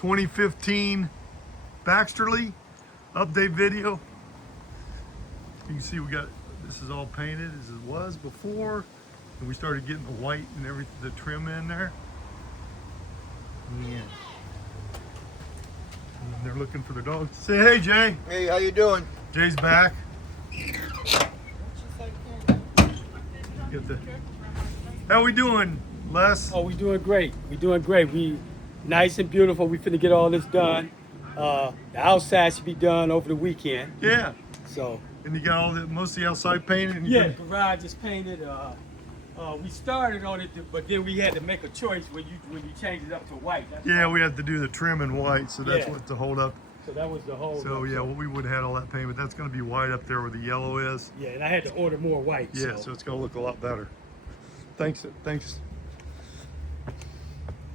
2015 Baxterly update video. You can see we got, this is all painted as it was before, and we started getting the white and everything, the trim in there. Yeah. And they're looking for their dog. Say hey, Jay. Hey, how you doing? Jay's back. How we doing, Les? Oh, we doing great. We doing great. We nice and beautiful. We finna get all this done. The outside should be done over the weekend. Yeah. So. And you got all the most of the outside painted. And Yeah, garage is painted. We started on it, but then we had to make a choice when you change it up to white. Yeah, we had to do the trim in white, so that's what the hold up. So that was the whole. So yeah, well, we would have had all that paint, but that's going to be white up there where the yellow is. Yeah, and I had to order more white. Yeah, so it's going to look a lot better. Thanks.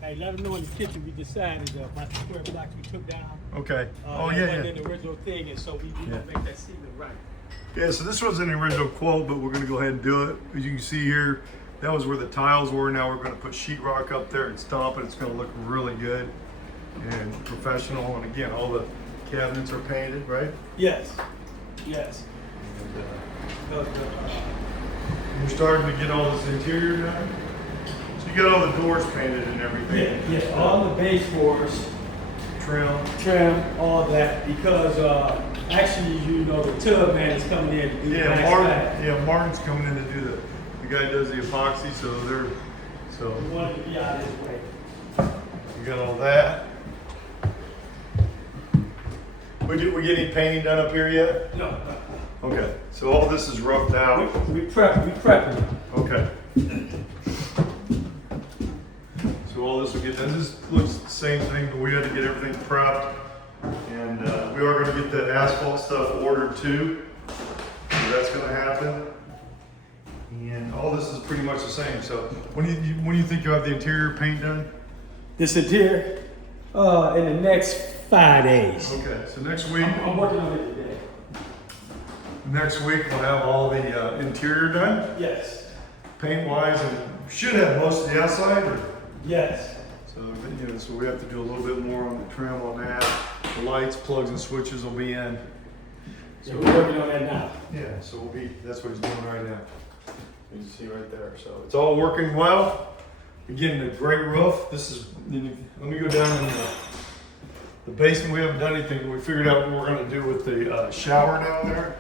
Hey, let them know in the kitchen we decided about the square blocks we took down. Okay. Oh that yeah, wasn't yeah. in the original thing, and so we gonna make that seem right. Yeah, so this wasn't the original quote, but we're going to go ahead and do it. As you can see here, that was where the tiles were. Now we're going to put sheetrock up there and stomp it. It's going to look really good and professional. And again, all the cabinets are painted, right? Yes. Yes. And, we're starting to get all this interior done. So you got all the doors painted and everything. Yeah. All the baseboards, trim, all that, because actually, you know, the tub man is coming in to do the backsplash. Martin's coming in to do the guy does the epoxy, so We wanted to be out of his way. you got all that. We get any painting done up here yet? No. Okay, so all this is roughed out. We prepping. Okay. So all this will get done. This looks the same thing, but we had to get everything prepped. And we are going to get the asphalt stuff ordered too. So that's going to happen. And all this is pretty much the same. So when do you think you'll have the interior paint done? This interior, in the next 5 days. Okay, so next week. I'm working on it today. Next week we'll have all the interior done, Yes. paint wise, and should have most of the outside. Yes. So so we have to do a little bit more on the trim on that. The lights, plugs, and switches will be in. So we're working on that now. Yeah, so that's what he's doing right now. You can see right there. So it's all working well. We're getting a great roof. This is, let me go down in the basement. We haven't done anything, but we figured out what we're gonna do with the shower down there.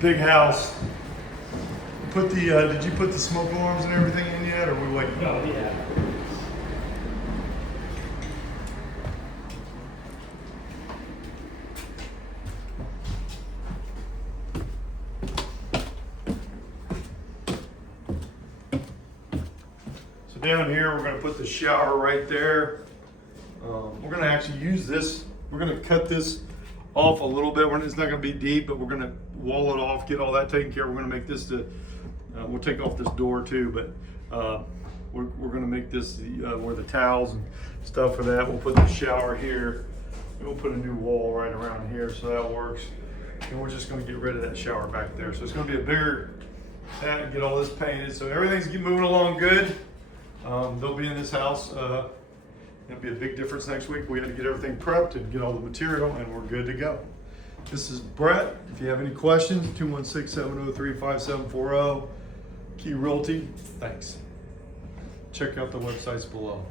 Big house. Put the did you put the smoke alarms and everything in yet, or are we waiting? No, yeah. So down here we're going to put the shower right there. We're going to actually use this. We're going to cut this off a little bit. It's not going to be deep, but we're going to wall it off, get all that taken care of. We're going to make this we'll take off this door too, but we're going to make this where the towels and stuff for that. We'll put the shower here, and we'll put a new wall right around here, so that works. And we're just going to get rid of that shower back there. So it's going to be a bigger pad and get all this painted. So everything's moving along good. They'll be in this house. It'll be a big difference next week. We had to get everything prepped and get all the material, and we're good to go. This is Brett. If you have any questions, 216-703-5740. Key Realty. Thanks. Check out the websites below.